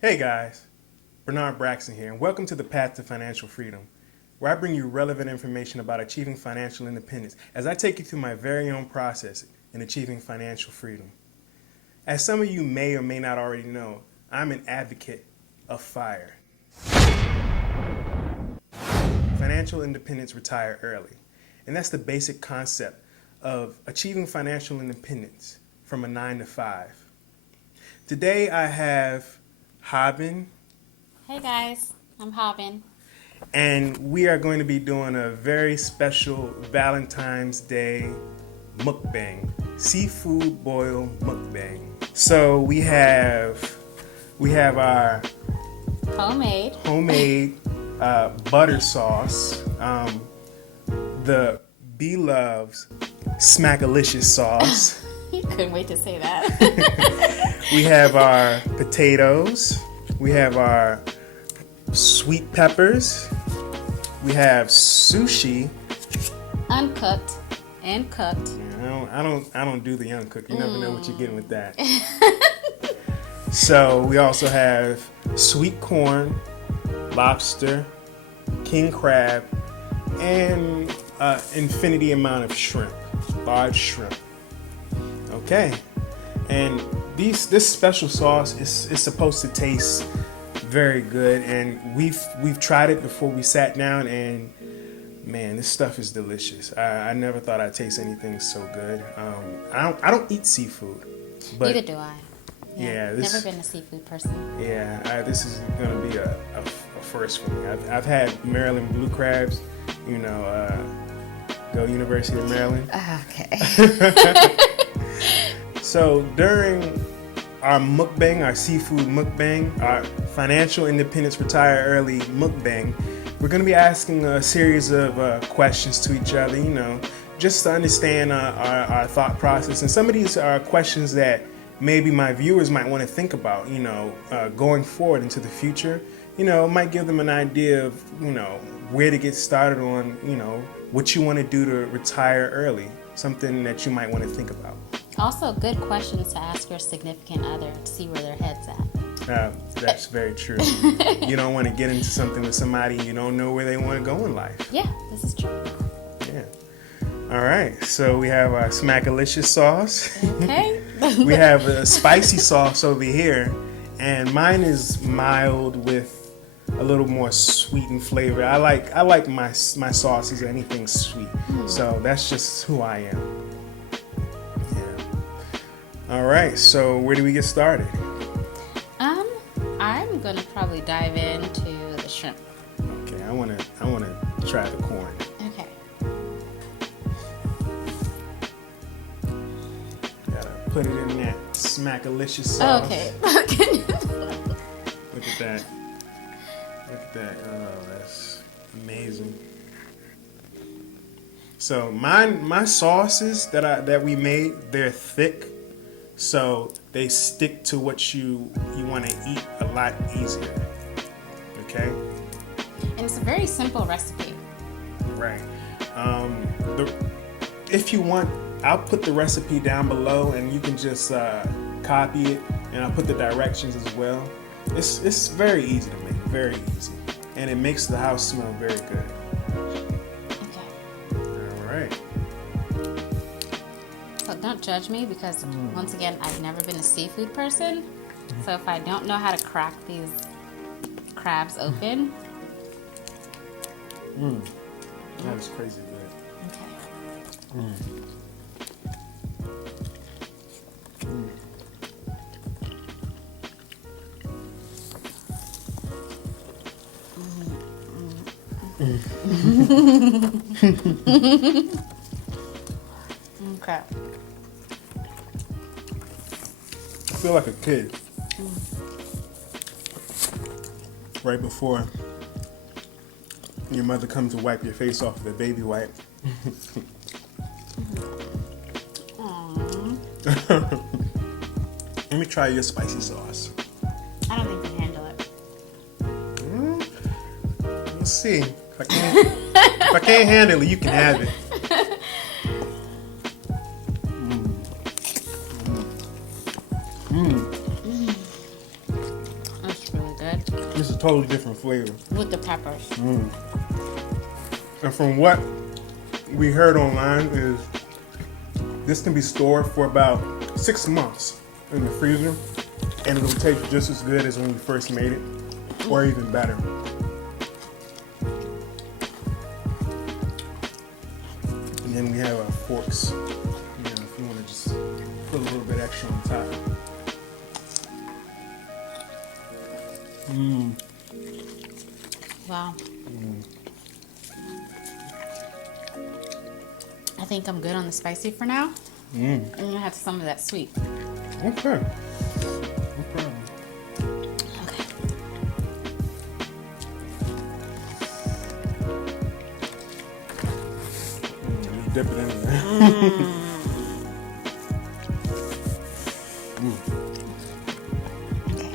Hey guys, Bernard Braxton here, and welcome to the Path to Financial Freedom, where I bring you relevant information about achieving financial independence as I take you through my very own process in achieving financial freedom. As some of you may or may not already know, I'm an advocate of FIRE. Financial independence, retire early. And that's the basic concept of achieving financial independence from a 9 to 5. Today I have Haben, Hey guys, I'm Haben. and we are going to be doing a very special Valentine's Day mukbang, seafood boil mukbang. So we have our Homemade butter sauce, the B-Loves Smackalicious sauce. Couldn't wait to say that. We have our potatoes. We have our sweet peppers. We have sushi. Uncooked and cooked. I don't do the uncooked. You never know what you're getting with that. So we also have sweet corn, lobster, king crab, and infinity amount of shrimp, large shrimp. Okay, and this special sauce is supposed to taste very good, and we've tried it before we sat down, and man, this stuff is delicious. I never thought I'd taste anything so good. I don't eat seafood, but Neither do I. Yeah, never been a seafood person. yeah, this is gonna be a first for me. I've had Maryland blue crabs, go University of Maryland. Okay. So during our mukbang, our seafood mukbang, our financial independence retire early mukbang, we're going to be asking a series of questions to each other, just to understand our thought process. And some of these are questions that maybe my viewers might want to think about, going forward into the future. Might give them an idea of, where to get started on, what you want to do to retire early, something that you might want to think about. Also, good questions to ask your significant other to see where their head's at. That's very true. You don't want to get into something with somebody you don't know where they want to go in life. Yeah, this is true. Yeah. All right. So we have our Smackalicious sauce. Okay. We have a spicy sauce over here, and mine is mild with a little more sweetened flavor. I like my sauces anything sweet. So that's just who I am. All right, so where do we get started? I'm gonna probably dive into the shrimp. Okay, I wanna try the corn. Okay. Gotta put it in that Smackalicious sauce. Okay. Look at that. Look at that. Oh, that's amazing. So my sauces that we made, they're thick. So they stick to what you want to eat a lot easier. Okay? And it's a very simple recipe. Right. If you want, I'll put the recipe down below, and you can just copy it, and I'll put the directions as well. It's very easy to make, very easy, and it makes the house smell very good. Okay. All right. So don't judge me because, once again, I've never been a seafood person. So if I don't know how to crack these crabs open. That is crazy good. Okay. Okay. I feel like a kid. Right before your mother comes to wipe your face off with a baby wipe. Let me try your spicy sauce. I don't think I can handle it. Let's see. If I can't handle it, you can have it. It's a totally different flavor. with the peppers. And from what we heard online is this can be stored for about 6 months in the freezer, and it'll taste just as good as when you first made it, or even better. And then we have our forks. You know, if you want to just put a little bit extra on top. Wow. I think I'm good on the spicy for now. I'm gonna have some of that sweet. Okay. No problem. Okay. Just dip it in there. Okay.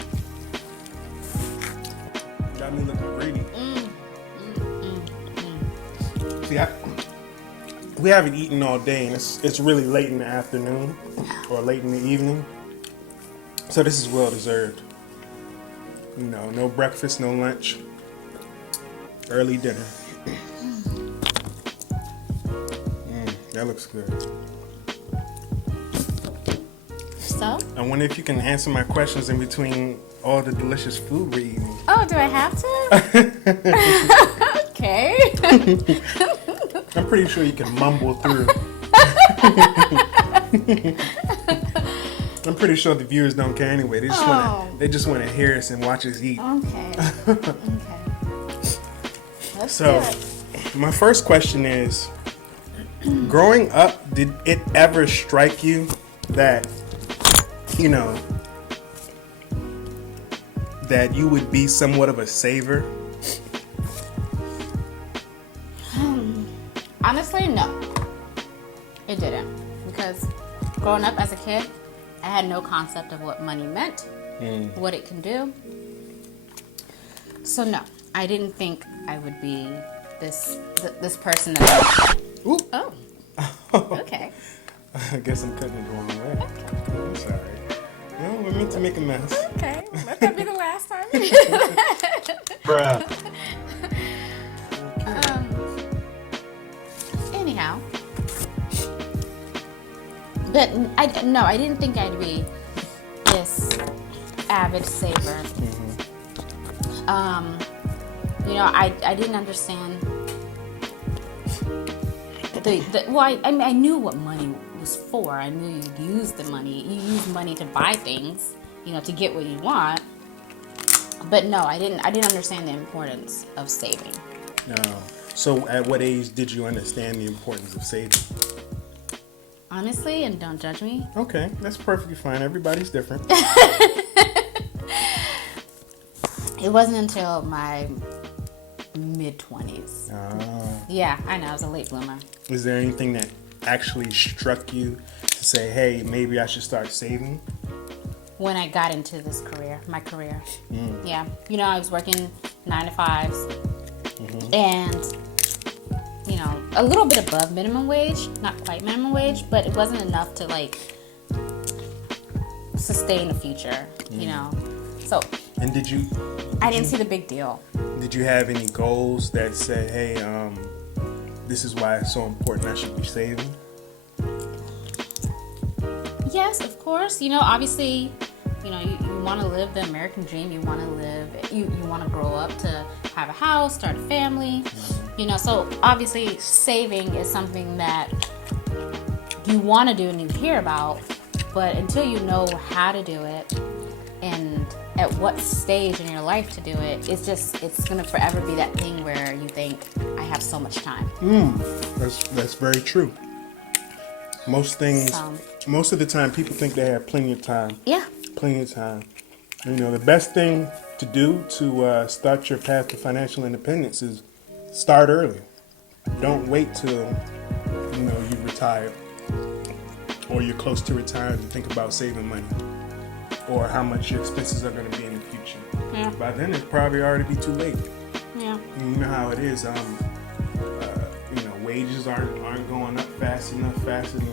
Got me looking greedy. See, we haven't eaten all day, and it's really late in the afternoon or late in the evening. So this is well deserved. You know, no breakfast, no lunch, early dinner. That looks good. So? I wonder if you can answer my questions in between all the delicious food we're eating. Oh, do I have to? Okay. I'm pretty sure you can mumble through. I'm pretty sure the viewers don't care anyway. They just want to hear us and watch us eat. Okay. Okay. Let's do So, it. my first question is, growing up, did it ever strike you that, you know, that you would be somewhat of a saver? Honestly, no. It didn't. Because growing up as a kid, I had no concept of what money meant, what it can do. So no, I didn't think I would be this person that. Ooh. Oh. Okay. I guess I'm cutting it the wrong way. I'm sorry. No, we're meant to make a mess. Okay. Let that be the last time. Bruh. Anyhow. But I didn't think I'd be this avid saver. You know, I didn't understand I knew what money was for. I knew you'd use the money. You use money to buy things, you know, to get what you want. But no, I didn't understand the importance of saving. No. So at what age did you understand the importance of saving? Honestly, and don't judge me. Okay, that's perfectly fine. Everybody's different. It wasn't until my mid-20s. Yeah, I know, I was a late bloomer. Is there anything that actually struck you to say, hey, maybe I should start saving? When I got into this career, my career. Yeah, you know, I was working 9 to 5s. And, you know, a little bit above minimum wage, not quite minimum wage, but it wasn't enough to, like, sustain a future, you know. So, And I didn't see the big deal. Did you have any goals that said, hey, this is why it's so important I should be saving? Yes, of course. You know, obviously, you know, you want to live the American dream. You want to you want to grow up to have a house, start a family. You know, so obviously saving is something that you want to do and you hear about, but until you know how to do it and at what stage in your life to do it, it's going to forever be that thing where you think, I have so much time. That's very true. Most of the time, people think they have plenty of time. Yeah. Plenty of time. You know, the best thing to do to start your path to financial independence is start early. Don't wait till, you know, you retire or you're close to retiring to think about saving money or how much your expenses are going to be in the future. Yeah. By then, it'll probably already be too late. Yeah. You know how it is. You know, wages aren't going up fast enough, faster than.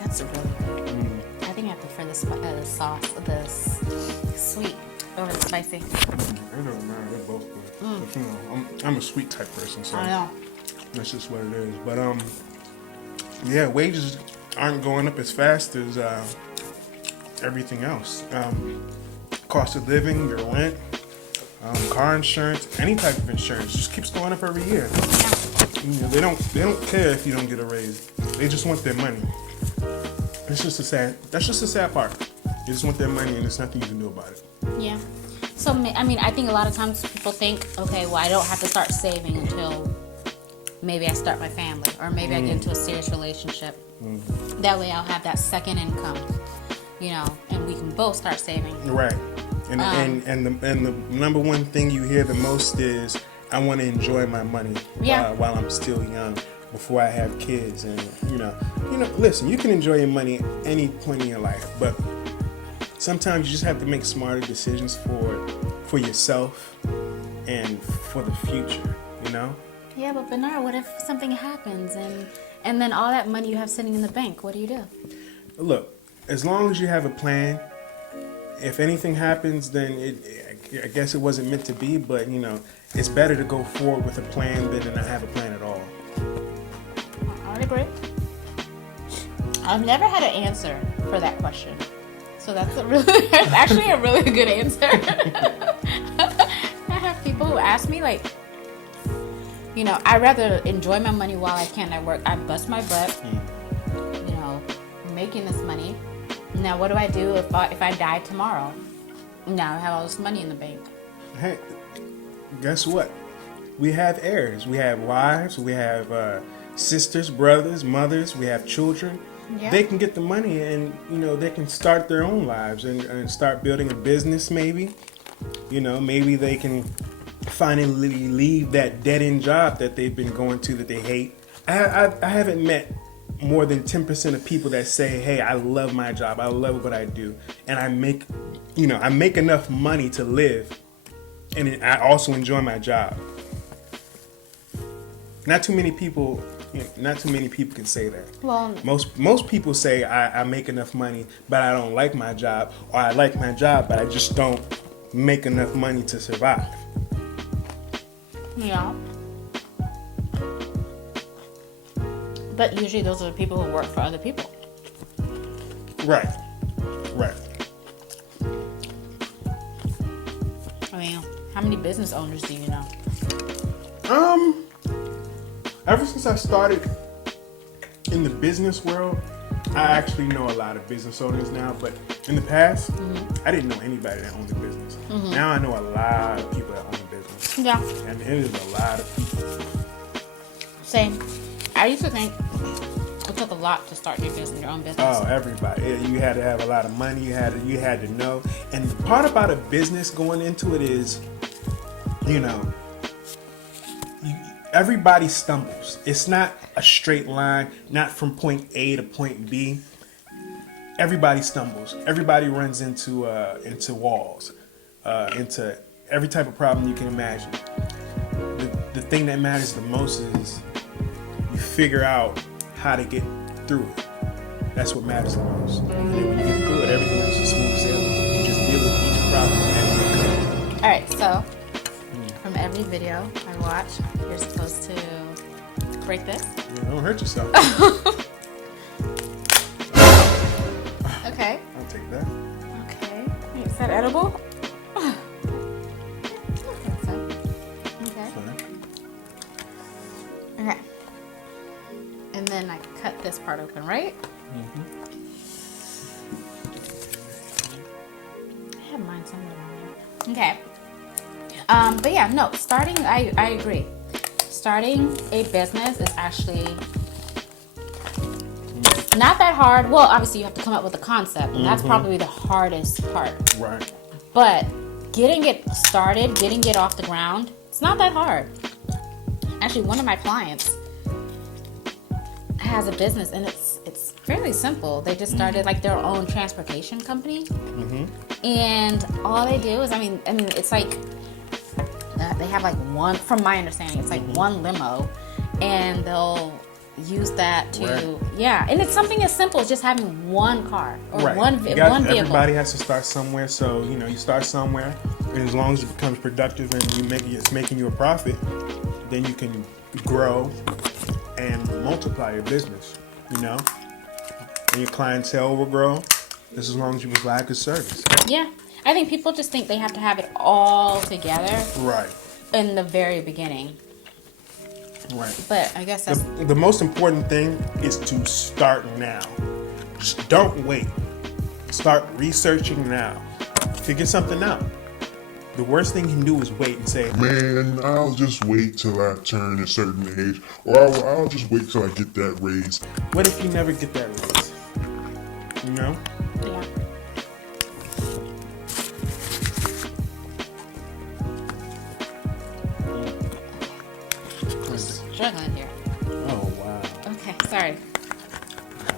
That's really good. I think I prefer the sauce, the sweet. Or is it spicy? It don't matter. They're both good. But, you know, I'm a sweet type person, so I know. that's just what it is. But yeah, wages aren't going up as fast as everything else. Cost of living, your rent, car insurance, any type of insurance just keeps going up every year. Yeah. You know, they don't care if you don't get a raise. They just want their money. That's just a sad part. They just want their money and there's nothing you can do about it. Yeah. So, I mean, I think a lot of times people think, okay, well, I don't have to start saving until maybe I start my family or maybe I get into a serious relationship. That way I'll have that second income, you know, and we can both start saving. Right. And the number one thing you hear the most is, I want to enjoy my money while I'm still young, before I have kids. And you know, listen, you can enjoy your money any point in your life, but sometimes you just have to make smarter decisions for yourself and for the future. You know. Yeah, but Bernard, what if something happens and then all that money you have sitting in the bank? What do you do? Look, as long as you have a plan. If anything happens, then I guess it wasn't meant to be, but you know, it's better to go forward with a plan than to not have a plan at all. I agree. I've never had an answer for that question, so that's actually a really good answer. I have people who ask me like, you know, I'd rather enjoy my money while I can. I bust my butt, you know, making this money. Now, what do I do if I die tomorrow? Now I have all this money in the bank. Hey, guess what? We have heirs. We have wives. We have sisters, brothers, mothers. We have children. Yeah. They can get the money, and you know, they can start their own lives and start building a business. Maybe, you know, maybe they can finally leave that dead-end job that they've been going to that they hate. I haven't met more than 10% of people that say, hey, I love my job, I love what I do, and I make enough money to live, and I also enjoy my job. Not too many people can say that. Well, most people say I make enough money, but I don't like my job, or I like my job, but I just don't make enough money to survive. yeah. But usually those are the people who work for other people. Right. I mean, how many business owners do you know? Ever since I started in the business world, I actually know a lot of business owners now, but in the past, I didn't know anybody that owned a business. Now I know a lot of people that own a business. Yeah. And it is a lot of people. Same. I used to think it took a lot to start your own business. Oh, everybody. You had to have a lot of money. You had to know. And the part about a business going into it is, you know, everybody stumbles. It's not a straight line, not from point A to point B. Everybody stumbles. Everybody runs into walls, into every type of problem you can imagine. The thing that matters the most is you figure out how to get through it. That's what matters the most. And then when you get through it, everything else is smooth sailing. You just deal with each problem as you go. All right, so from every video I watch, you're supposed to break this. Yeah, don't hurt yourself. Okay. I'll take that. Okay. Wait, is that edible? I think so. Okay. Fine. Okay. And then I cut this part open, right? I have mine somewhere around here. Okay. But yeah, no, starting, I agree. Starting a business is actually not that hard. Well, obviously you have to come up with a concept, and that's probably the hardest part. Right. But getting it started, getting it off the ground, it's not that hard. Actually, one of my clients has a business, and it's fairly simple. They just started like their own transportation company, and all they do is, I mean, it's like they have like one. From my understanding, it's like one limo, and they'll use that to, Right. yeah. And it's something as simple as just having one car or Right. one You got- vehicle. Everybody has to start somewhere, so you start somewhere, and as long as it becomes productive and it's making you a profit, then you can grow and multiply your business. And your clientele will grow just as long as you provide good service. Yeah. I think people just think they have to have it all together Right. in the very beginning. Right. But I guess that's The most important thing is to start now. Just don't wait. Start researching now. Figure something out. The worst thing you can do is wait and say, Man, I'll just wait till I turn a certain age, or I'll just wait till I get that raise. what if you never get that raise? yeah. Struggling here. Oh, wow. Okay, sorry.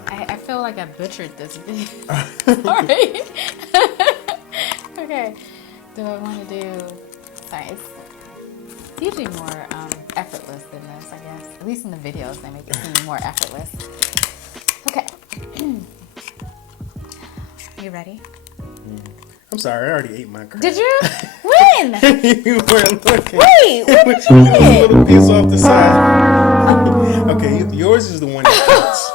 I feel like I butchered this. Sorry. Okay. Do I want to do? Sorry, it's usually more effortless than this, I guess. At least in the videos, they make it seem more effortless. Okay. You ready? I'm sorry, I already ate my crab. Did you? When? You weren't looking. Wait, when did A you eat it? little piece off the side. Okay, yours is the one that counts.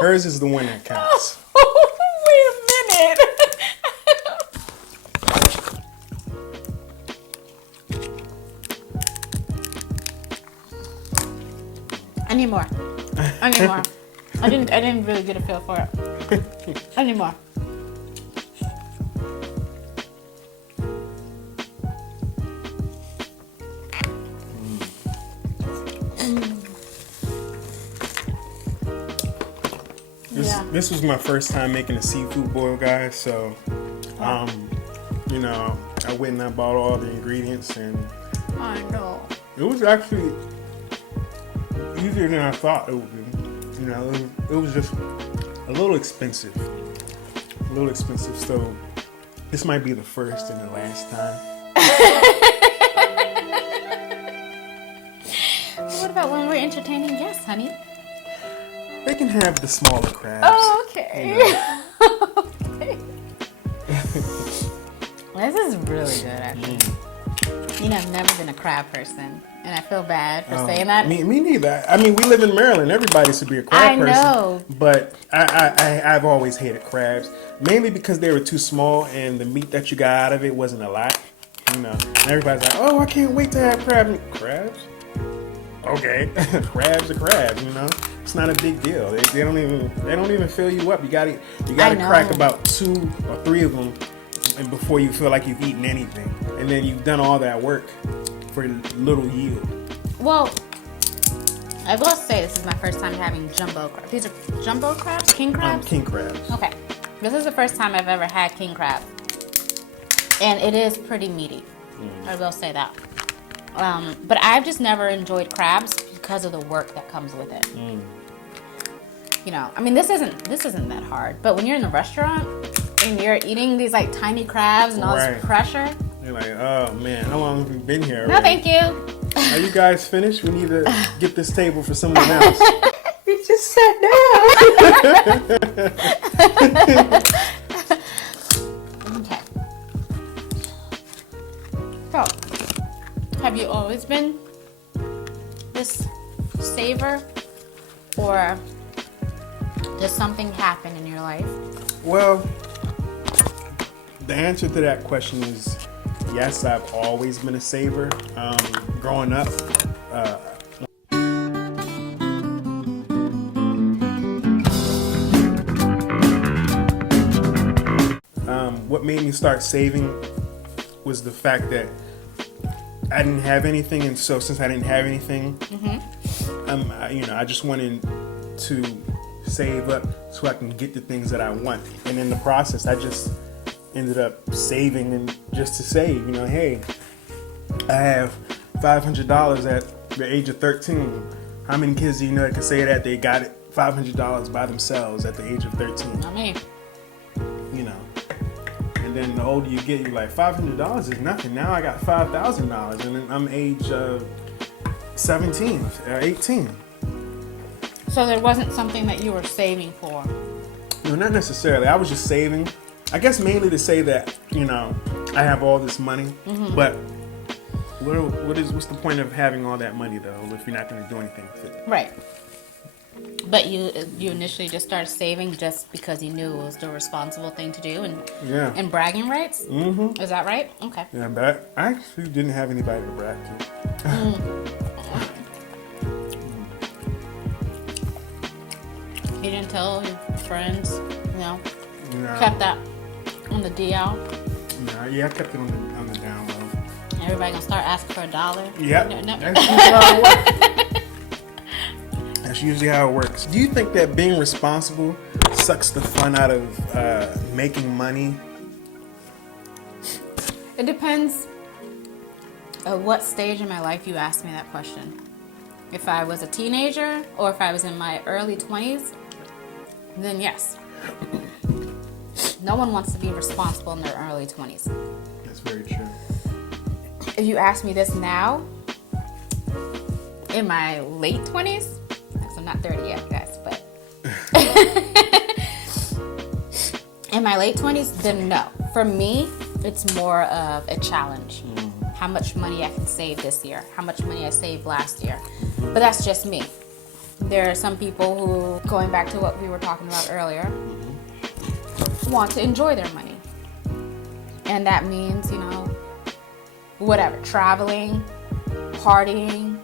Hers is the one that counts. Wait a minute. I need more. I need more. I didn't really get a feel for it. I need more. This was my first time making a seafood boil, guys. So, I went and I bought all the ingredients, and I know. it was actually easier than I thought it would be. It was just a little expensive. So, this might be the first and the last time. What about when we're entertaining guests, honey? They can have the smaller crabs. Oh, okay. Okay. This is really good, actually. I've never been a crab person, and I feel bad for saying that. Me neither. I mean, we live in Maryland. Everybody should be a crab person. I know. But I've always hated crabs, mainly because they were too small, and the meat that you got out of it wasn't a lot. And everybody's like, "Oh, I can't wait to have crabs." Okay, crabs are crabs. It's not a big deal. They don't even fill you up. You gotta crack about 2 or 3 of them, and before you feel like you've eaten anything, and then you've done all that work for little yield. Well, I will say this is my first time having jumbo crabs. These are jumbo crabs, king crabs. King crabs. Okay, this is the first time I've ever had king crab, and it is pretty meaty. I will say that. But I've just never enjoyed crabs because of the work that comes with it. I mean, this isn't that hard. But when you're in a restaurant and you're eating these like tiny crabs and all this pressure, you're like, oh man, how long have we been here already? No, thank you. Are you guys finished? We need to get this table for someone else. You just sat down. Okay. So, have you always been this saver, or does something happen in your life? Well, the answer to that question is yes, I've always been a saver. Growing up, what made me start saving was the fact that I didn't have anything, and so since I didn't have anything, I just wanted to save up so I can get the things that I want. And in the process, I just ended up saving, and just to save. Hey, I have $500 at the age of 13. How many kids do you know that can say that they got it $500 by themselves at the age of 13? Not me. And then the older you get, you're like, $500 is nothing. Now I got $5,000, and then I'm age 17 or 18. So there wasn't something that you were saving for. No, not necessarily. I was just saving. I guess mainly to say that, I have all this money, but what's the point of having all that money though if you're not going to do anything with it? Right. But you initially just started saving just because you knew it was the responsible thing to do and bragging rights? Mm-hmm. Is that right? Okay. Yeah, but I actually didn't have anybody to brag to. You didn't tell your friends, No. kept that on the DL? No, yeah, I kept it on the down low. Everybody gonna start asking for $1? Yep. No. That's usually how it works. That's usually how it works. Do you think that being responsible sucks the fun out of making money? It depends at what stage in my life you asked me that question. If I was a teenager or if I was in my early 20s, then yes. No one wants to be responsible in their early 20s. That's very true. If you ask me this now, in my late 20s, because I'm not 30 yet, guys, but in my late 20s, then no. For me, it's more of a challenge. How much money I can save this year, how much money I saved last year. But that's just me. There are some people who, going back to what we were talking about earlier, want to enjoy their money. And that means, whatever, traveling, partying,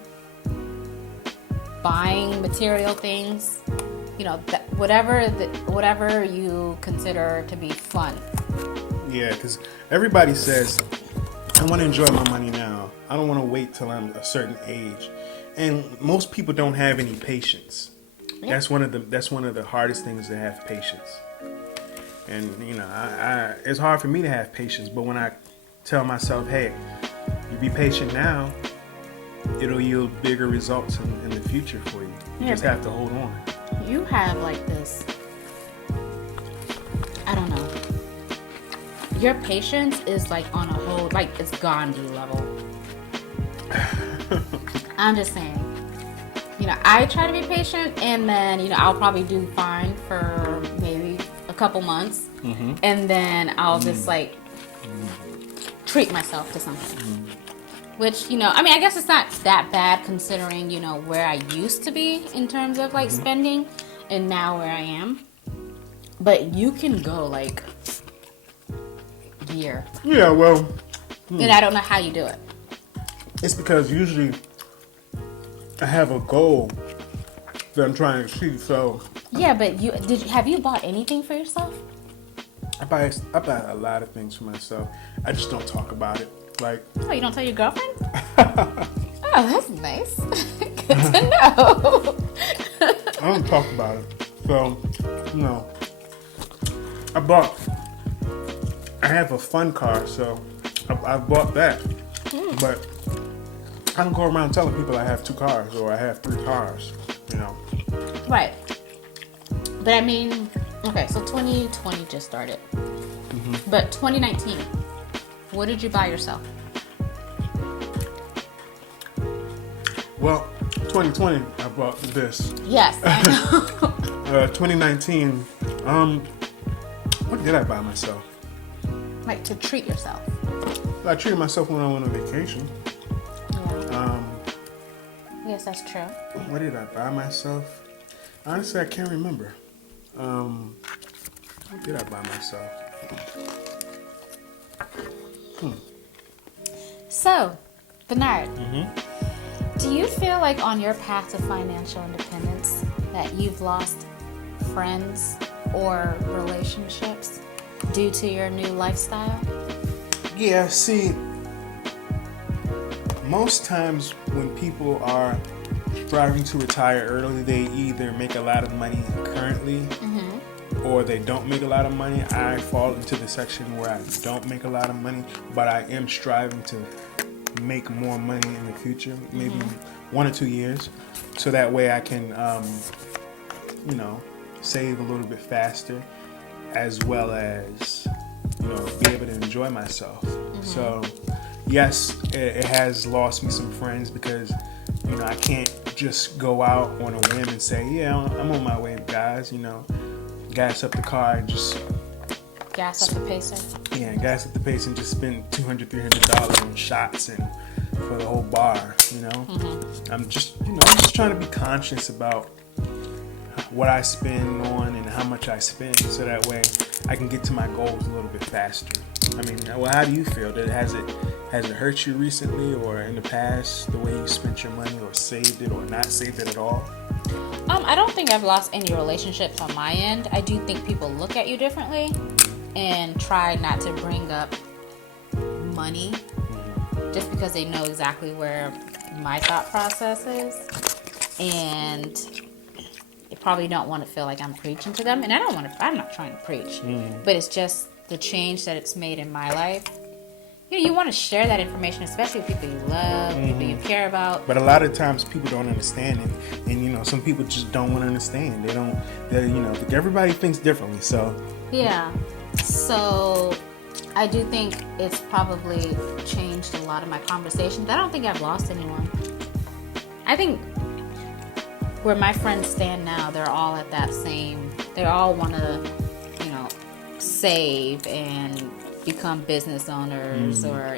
buying material things, whatever you consider to be fun. Yeah, because everybody says, I want to enjoy my money now. I don't want to wait till I'm a certain age. And most people don't have any patience. Yeah. That's one of the hardest things to have patience. And it's hard for me to have patience, but when I tell myself, hey, you be patient now, it'll yield bigger results in the future for you. You just have to hold on. You have like this, I don't know. Your patience is like on a whole, like it's Gandhi level. I'm just saying. I try to be patient, and then, I'll probably do fine for maybe a couple months. And then I'll just like treat myself to something. Which, I guess it's not that bad considering, where I used to be in terms of like spending and now where I am. But you can go like year. Yeah, well. And I don't know how you do it. It's because usually I have a goal that I'm trying to achieve, so. Yeah, but have you bought anything for yourself? I buy a lot of things for myself. I just don't talk about it. Like. Oh, you don't tell your girlfriend? Oh, that's nice. Good to know. I don't talk about it. So, I have a fun car, so I bought that. But I don't go around telling people I have 2 cars or I have 3 cars, Right. But okay, so 2020 just started. But 2019, what did you buy yourself? Well, 2020, I bought this. Yes, I know. 2019, what did I buy myself? Like to treat yourself. I treated myself when I went on vacation. Yeah. Yes, that's true. What did I buy myself? Honestly, I can't remember. What did I buy myself? So, Bernard, do you feel like on your path to financial independence that you've lost friends or relationships due to your new lifestyle? Yeah, see, most times when people are striving to retire early, they either make a lot of money currently or they don't make a lot of money. I fall into the section where I don't make a lot of money, but I am striving to make more money in the future, maybe 1 or 2 years, so that way I can, save a little bit faster, as well as, be able to enjoy myself. So, yes, it has lost me some friends because You know, I can't just go out on a whim and say, yeah, I'm on my way, guys. You know, gas up the car and just Gas up the pacer. yeah, gas up the pace and just spend $200, $300 on shots and for the whole bar. You know, I'm just trying to be conscious about what I spend on and how much I spend, so that way I can get to my goals a little bit faster. I mean, well, how do you feel? Has it hurt you recently or in the past, the way you spent your money or saved it or not saved it at all? I don't think I've lost any relationships on my end. I do think people look at you differently and try not to bring up money just because they know exactly where my thought process is, and they probably don't want to feel like I'm preaching to them. And I'm not trying to preach, but it's just the change that it's made in my life. You know, you want to share that information, especially with people you love, people you care about. But a lot of times people don't understand it, and you know, some people just don't want to understand. Everybody thinks differently. So Yeah. So I do think it's probably changed a lot of my conversations. I don't think I've lost anyone. I think where my friends stand now, they're all at that same. They all want to, save and become business owners, or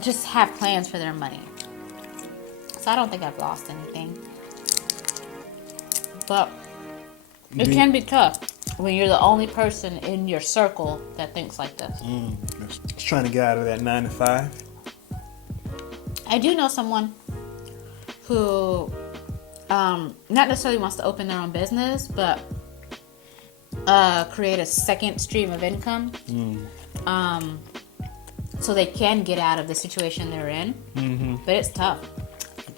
just have plans for their money. So I don't think I've lost anything. But it can be tough when you're the only person in your circle that thinks like this. just trying to get out of that 9 to 5. I do know someone who not necessarily wants to open their own business, but create a second stream of income so they can get out of the situation they're in. But it's tough.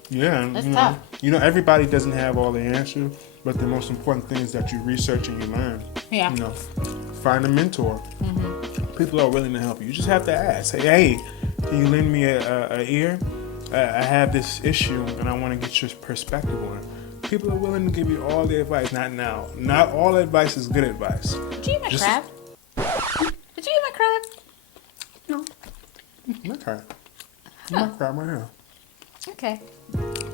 Yeah, It's tough. Everybody doesn't have all the answers, but the most important thing is that you research and you learn. Yeah. Find a mentor. People are willing to help you. You just have to ask. Hey, can you lend me a ear? I have this issue and I want to get your perspective on it. People are willing to give you all the advice. Not all advice is good advice. Did you eat my crab? Did you eat my crab? No. My crab. My crab right here. Okay.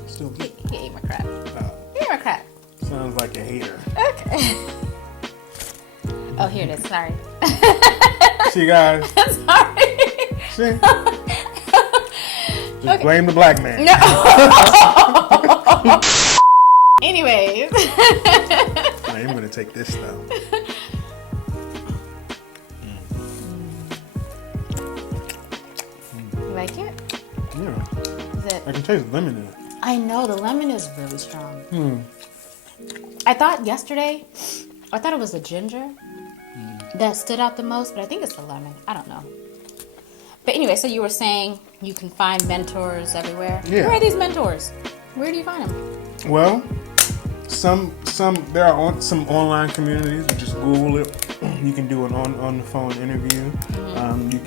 Still good. He ate my crab. He ate my crab. Sounds like a hater. Okay. Oh, here it is. Sorry. See, guys. Sorry. See? Just blame the black man. No. Anyways. I am going to take this, though. You like it? Yeah. Is it? I can taste lemon in it. I know the lemon is really strong. I thought it was the ginger that stood out the most, but I think it's the lemon. I don't know. But anyway, so you were saying you can find mentors everywhere. Yeah. Where are these mentors? Where do you find them? Well, there are some online communities. You just Google it. You can do an on the phone interview.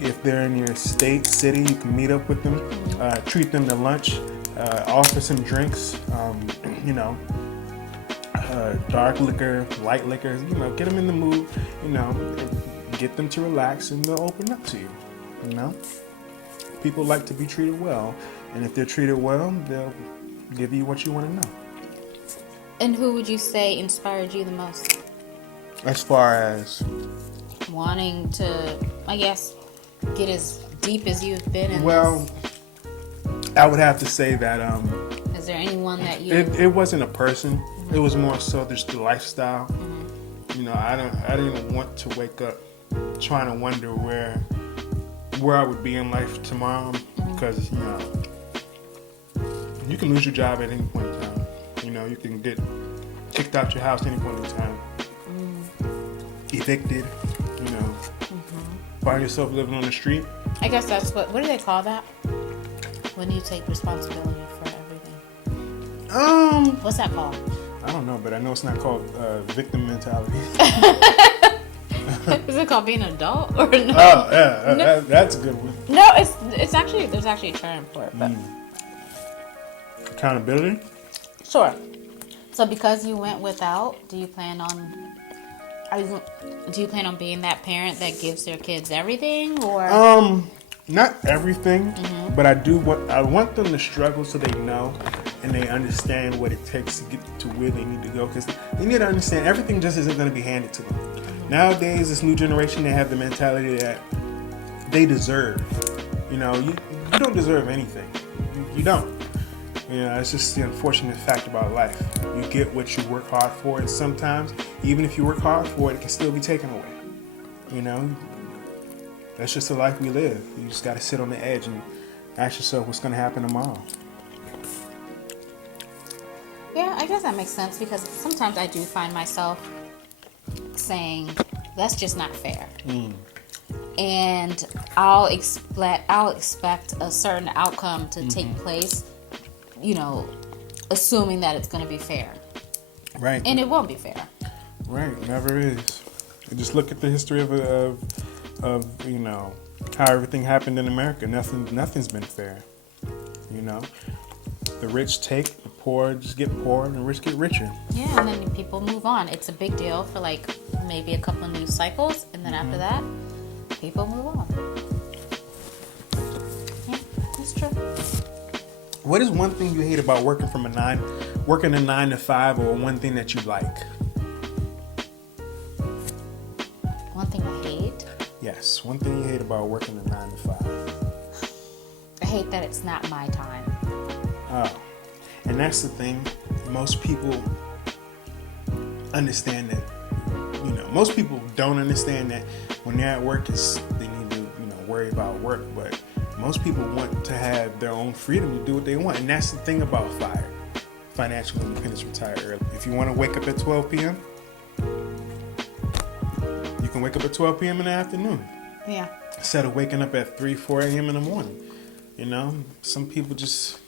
If they're in your city, you can meet up with them, treat them to lunch, offer some drinks. Dark liquor, light liquor. Get them in the mood. Get them to relax, and they'll open up to you. People like to be treated well, and if they're treated well, they'll give you what you want to know. And who would you say inspired you the most? As far as wanting to, I guess, get as deep as you've been in this? I would have to say that is there anyone that you... It wasn't a person. It was more so just the lifestyle. I didn't want to wake up trying to wonder where I would be in life tomorrow, because you can lose your job at any point in time. You can get kicked out your house at any point in time. Evicted. Find yourself living on the street. I guess that's what do they call that? When you take responsibility for everything. What's that called? I don't know, but I know it's not called victim mentality. Is it called being an adult or no? Oh, yeah, no. That's a good one. No, it's actually, there's actually a term for it, but accountability. Sure. So because you went without, do you plan on being that parent that gives their kids everything, or? Not everything, but I want them to struggle so they know and they understand what it takes to get to where they need to go. Because they need to understand everything just isn't going to be handed to them. Nowadays, this new generation, they have the mentality that they deserve. You know, you don't deserve anything. You don't. You know, it's just the unfortunate fact about life. You get what you work hard for, and sometimes, even if you work hard for it, it can still be taken away. You know, that's just the life we live. You just got to sit on the edge and ask yourself what's going to happen tomorrow. Yeah, I guess that makes sense because sometimes I do find myself saying, that's just not fair. And I'll expect a certain outcome to take place, you know, assuming that it's going to be fair. Right. And it won't be fair. Right, never is. And just look at the history of you know, how everything happened in America. Nothing's been fair. You know, the rich take, the poor just get poorer, and the rich get richer. Yeah, and then people move on. It's a big deal for like maybe a couple of news cycles, and then after that, people move on. Yeah, that's true. What is one thing you hate about working a 9 to 5, or one thing that you like? One thing I hate? Yes, one thing you hate about working a 9 to 5. I hate that it's not my time. Oh, and that's the thing. Most people understand that. You know, most people don't understand that when they're at work, they need to, you know, worry about work. But most people want to have their own freedom to do what they want, and that's the thing about FIRE, Financial Independence Retire Early. If you want to wake up at 12 p.m., you can wake up at 12 p.m. in the afternoon. Yeah. Instead of waking up at 3, 4 a.m. in the morning. You know, some people just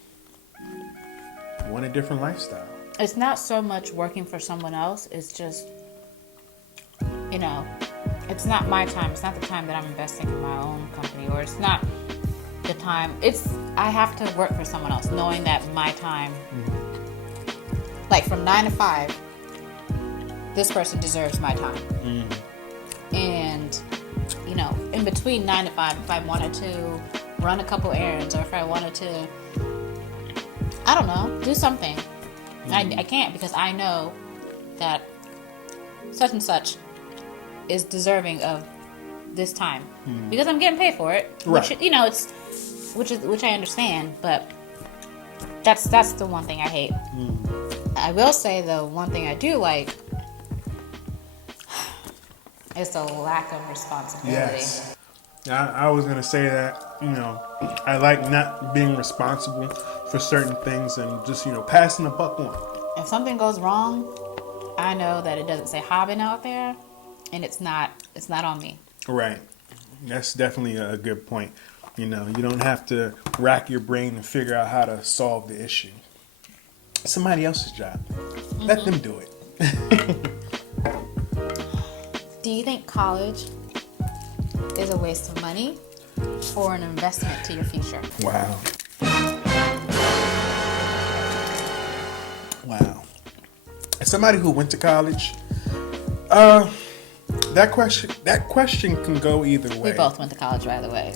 want a different lifestyle. It's not so much working for someone else. It's just, you know, it's not my time. It's not the time that I'm investing in my own company, or it's not the time. I have to work for someone else, knowing that my time, like from 9 to 5, this person deserves my time. And, you know, in between 9 to 5, if I wanted to run a couple errands, or if I wanted to, I don't know, do something, I can't, because I know that such and such is deserving of this time because I'm getting paid for it. Right. Which, you know, which I understand, but that's the one thing I hate. I will say the one thing I do like is the lack of responsibility. Yes. I was going to say that, you know, I like not being responsible for certain things and just, you know, passing the buck on. If something goes wrong, I know that it doesn't say Hobbin out there, and it's not on me. Right. That's definitely a good point. You know, you don't have to rack your brain and figure out how to solve the issue. It's somebody else's job. Let them do it. Do you think college is a waste of money or an investment to your future? Wow. Wow. As somebody who went to college, that question can go either way. We both went to college, by the way.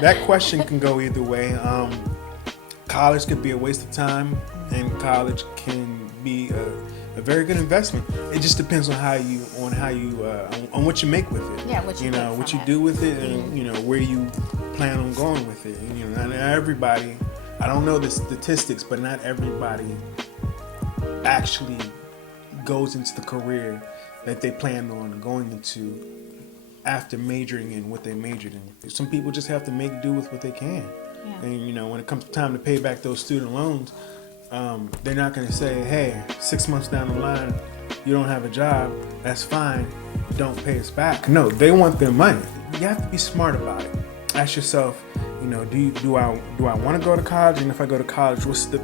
That question can go either way. College could be a waste of time, and college can be a very good investment. It just depends on on what you make with it. Yeah, what you know, make what from you it. do with it, and you know where you plan on going with it. And, you know, not everybody. I don't know the statistics, but not everybody actually goes into the career that they planned on going into after majoring in what they majored in. Some people just have to make do with what they can. Yeah. And you know, when it comes time to pay back those student loans, they're not going to say, hey, 6 months down the line, you don't have a job, that's fine, don't pay us back. No, they want their money. You have to be smart about it. Ask yourself, you know, do I want to go to college? And if I go to college, what's the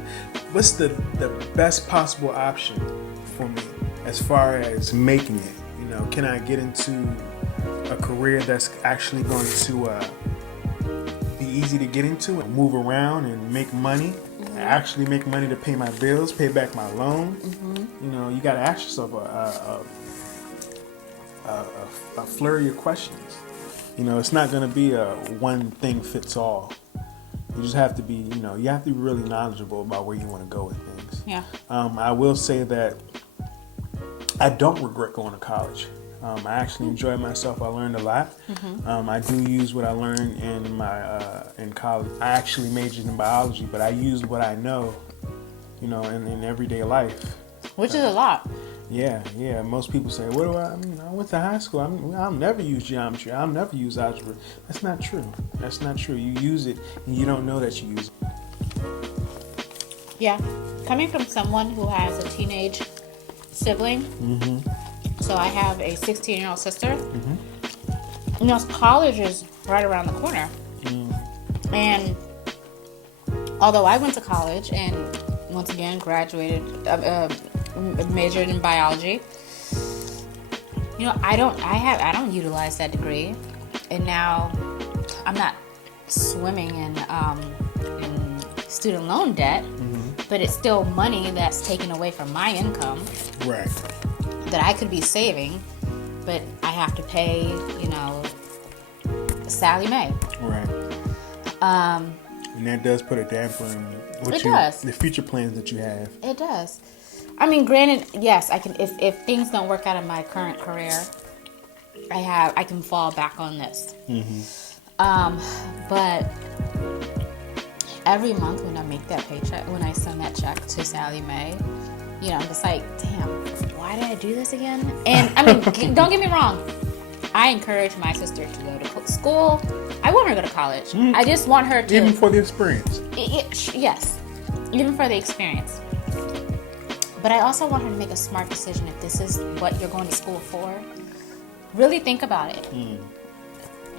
best possible option for me as far as making it? You know, can I get into a career that's actually going to be easy to get into and move around and make money? Actually make money to pay my bills, pay back my loan. You know, you got to ask yourself a flurry of questions. You know, it's not going to be a one thing fits all. You just have to be, you know, you have to be really knowledgeable about where you want to go with things. Yeah. I will say that I don't regret going to college. I actually enjoyed myself. I learned a lot. I do use what I learned in my in college. I actually majored in biology, but I used what I know, you know, in everyday life. Which is a lot. Yeah. Most people say, "What do I mean? I went to high school. I'll never use geometry. I'll never use algebra." That's not true. That's not true. You use it, and you don't know that you use it. Yeah. Coming from someone who has a teenage sibling, so I have a 16-year-old sister. You know, college is right around the corner. And although I went to college and once again graduated, majored in biology, you know, I don't utilize that degree, and now I'm not swimming in student loan debt, but it's still money that's taken away from my income, Right. that I could be saving, but I have to pay, you know, Sally Mae. Right. And that does put a damper in It does. the future plans that you have. It does. I mean, granted, yes, I can. If things don't work out in my current career, I can fall back on this. But every month when I make that paycheck, when I send that check to Sally Mae, you know, I'm just like, damn, why did I do this again? And I mean, don't get me wrong. I encourage my sister to go to school. I want her to go to college. I just want her to. Even for the experience. Yes, even for the experience. But I also want her to make a smart decision if this is what you're going to school for. Really think about it.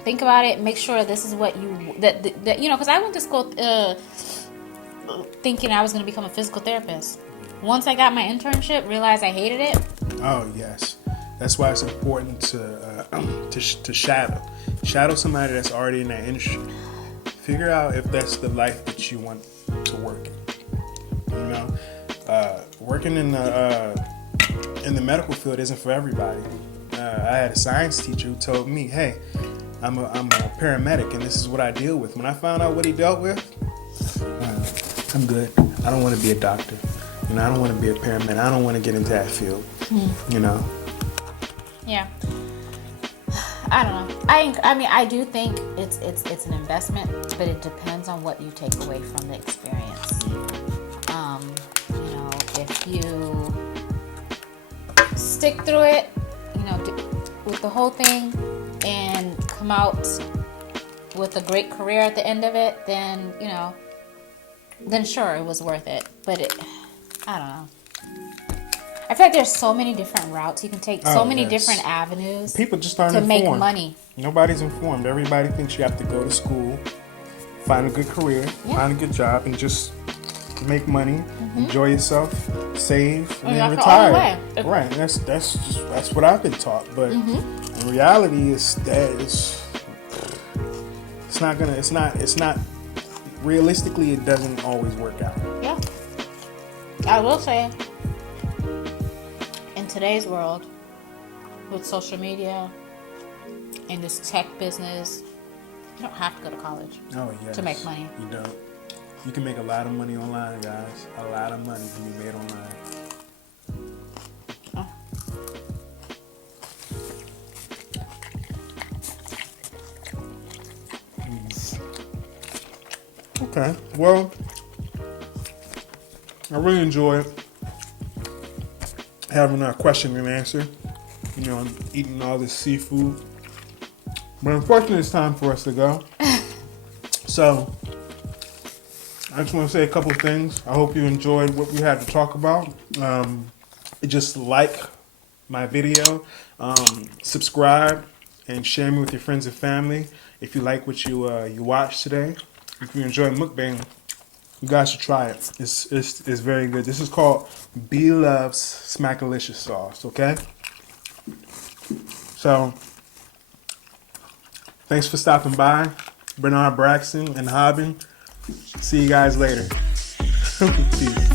Think about it. Make sure this is what you that you know. Because I went to school thinking I was going to become a physical therapist. Once I got my internship, realized I hated it. Oh yes, that's why it's important to shadow somebody that's already in that industry. Figure out if that's the life that you want to work in. You know, working in the medical field isn't for everybody. I had a science teacher who told me, "Hey, I'm a paramedic, and this is what I deal with." When I found out what he dealt with, I'm good. I don't want to be a doctor. You know, I don't want to be a paramedic. I don't want to get into that field. You know. Yeah. I don't know. I mean, I do think it's an investment, but it depends on what you take away from the experience. You know, if you stick through it, you know, with the whole thing, and come out with a great career at the end of it, then, you know, then sure, it was worth it. But I don't know. I feel like there's so many different routes you can take, so many different avenues. People just aren't to informed. make money. Nobody's informed. Everybody thinks you have to go to school, find a good career, find a good job, and just make money, enjoy yourself, save, and then retire. Right. And that's what I've been taught. But the reality is that it's not realistically, it doesn't always work out. Yeah. I will say, in today's world, with social media and this tech business, you don't have to go to college to make money. You don't. You can make a lot of money online, guys. A lot of money can be made online. Okay. Well, I really enjoyed having a question and answer. You know, I'm eating all this seafood. But unfortunately, it's time for us to go. So, I just want to say a couple things. I hope you enjoyed what we had to talk about. Just like my video, subscribe, and share me with your friends and family. If you like what you watched today, if you enjoy mukbang, you guys should try it. It's very good. This is called B Loves Smackalicious sauce. Okay. So, thanks for stopping by, Bernard Braxton and Hobbin. See you guys later. Peace.